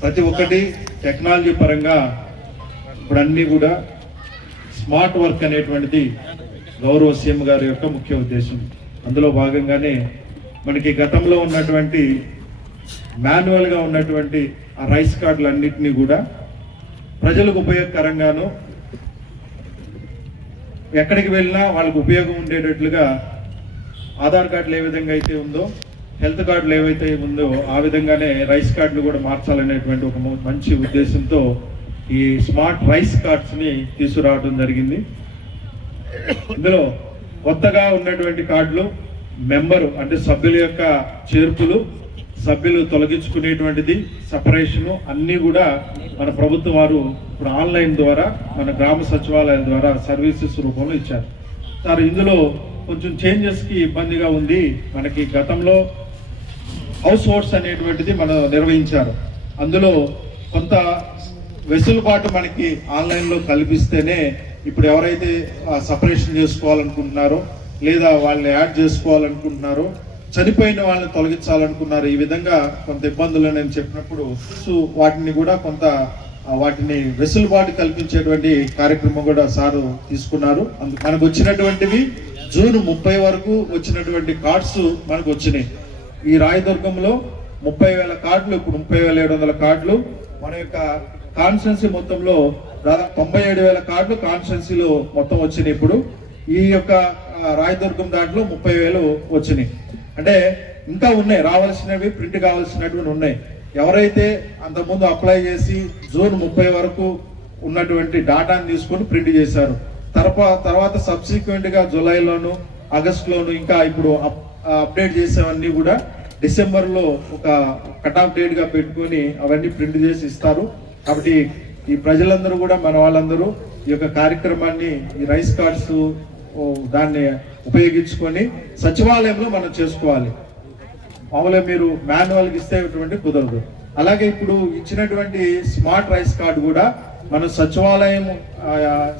ప్రతి ఒక్కటి టెక్నాలజీ పరంగా ఇప్పుడు అన్నీ కూడా స్మార్ట్ వర్క్ అనేటువంటిది గౌరవ సీఎం గారి యొక్క ముఖ్య ఉద్దేశం. అందులో భాగంగానే మనకి గతంలో ఉన్నటువంటి మాన్యువల్గా ఉన్నటువంటి ఆ రైస్ కార్డులన్నింటినీ కూడా ప్రజలకు ఉపయోగకరంగాను ఎక్కడికి వెళ్ళినా వాళ్ళకు ఉపయోగం ఉండేటట్లుగా ఆధార్ కార్డులు ఏ విధంగా అయితే ఉందో హెల్త్ కార్డులు ఏవైతే ఉందో ఆ విధంగానే రైస్ కార్డులు కూడా మార్చాలనేటువంటి ఒక మంచి ఉద్దేశంతో ఈ స్మార్ట్ రైస్ కార్డ్స్ని తీసుకురావడం జరిగింది. ఇందులో కొత్తగా ఉన్నటువంటి కార్డులు మెంబరు అంటే సభ్యుల యొక్క చేర్పులు సభ్యులు తొలగించుకునేటువంటిది సపరేషను అన్నీ కూడా మన ప్రభుత్వం వారు ఇప్పుడు ఆన్లైన్ ద్వారా మన గ్రామ సచివాలయం ద్వారా సర్వీసెస్ రూపంలో ఇచ్చారు. సార్ ఇందులో కొంచెం చేంజెస్కి ఇబ్బందిగా ఉంది. మనకి గతంలో హౌస్ హోల్డ్స్ అనేటువంటిది మనం నిర్వహించారు. అందులో కొంత వెసులుబాటు మనకి ఆన్లైన్లో కల్పిస్తేనే ఇప్పుడు ఎవరైతే సపరేషన్ చేసుకోవాలనుకుంటున్నారో లేదా వాళ్ళని యాడ్ చేసుకోవాలనుకుంటున్నారో చనిపోయిన వాళ్ళని తొలగించాలనుకున్నారు ఈ విధంగా కొంత ఇబ్బందులు నేను చెప్పినప్పుడు వాటిని కూడా కొంత వాటిని వెసులుబాటు కల్పించేటువంటి కార్యక్రమం కూడా సారు తీసుకున్నారు. అందు- మనకు వచ్చినటువంటివి జూన్ ముప్పై వరకు వచ్చినటువంటి కార్డ్స్ మనకు వచ్చినాయి. ఈ రాయదుర్గంలో ముప్పై వేల కార్డులు ఇప్పుడు ముప్పై వేల ఏడు వందల కార్డులు. మన యొక్క కాన్స్టెన్సీ మొత్తంలో దాదాపు తొంభై ఏడు వేల కార్డులు కాన్స్టెన్సీలో మొత్తం వచ్చినాయి ఇప్పుడు. ఈ యొక్క రాయదుర్గం దాంట్లో ముప్పై వేలు వచ్చినాయి. అంటే ఇంకా ఉన్నాయి రావాల్సినవి ప్రింట్ కావాల్సినటువంటి ఉన్నాయి. ఎవరైతే అంతకుముందు అప్లై చేసి జూన్ ముప్పై వరకు ఉన్నటువంటి డాటాను తీసుకొని ప్రింట్ చేశారు తర్వాత తర్వాత సబ్సిక్వెంట్గా జూలైలోను ఆగస్టులోను ఇంకా ఇప్పుడు అప్డేట్ చేసేవన్నీ కూడా డిసెంబర్లో ఒక కట్ ఆఫ్ డేట్గా పెట్టుకొని అవన్నీ ప్రింట్ చేసి ఇస్తారు. కాబట్టి ఈ ప్రజలందరూ కూడా మన వాళ్ళందరూ ఈ యొక్క కార్యక్రమాన్ని ఈ రైస్ కార్డ్స్ దాన్ని ఉపయోగించుకొని సచివాలయంలో మనం చేసుకోవాలి. మామూలుగా మీరు మాన్యువల్కి ఇస్తేటువంటి కుదరదు. అలాగే ఇప్పుడు ఇచ్చినటువంటి స్మార్ట్ రైస్ కార్డు కూడా మన సచివాలయం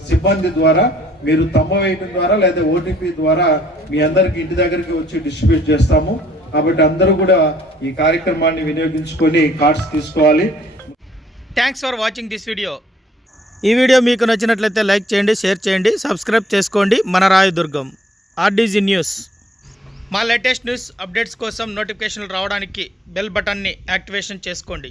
సిబ్బంది ద్వారా మీరు తమ్మ వైపు ద్వారా లేదా ఓటీపీ ద్వారా మీ అందరికి ఇంటి దగ్గరికి వచ్చి డిస్ట్రిబ్యూట్ చేస్తాము. కాబట్టి అందరూ కూడా ఈ కార్యక్రమాన్ని వినియోగించుకొని కార్డ్స్ తీసుకోవాలి. Thanks for watching this video ఈ వీడియో మీకు నచ్చినట్లయితే లైక్ చేయండి షేర్ చేయండి సబ్స్క్రైబ్ చేసుకోండి. మన రాయదుర్గం ఆర్డీజీ న్యూస్. మా లేటెస్ట్ న్యూస్ అప్డేట్స్ కోసం నోటిఫికేషన్లు రావడానికి బెల్ బటన్ని యాక్టివేషన్ చేసుకోండి.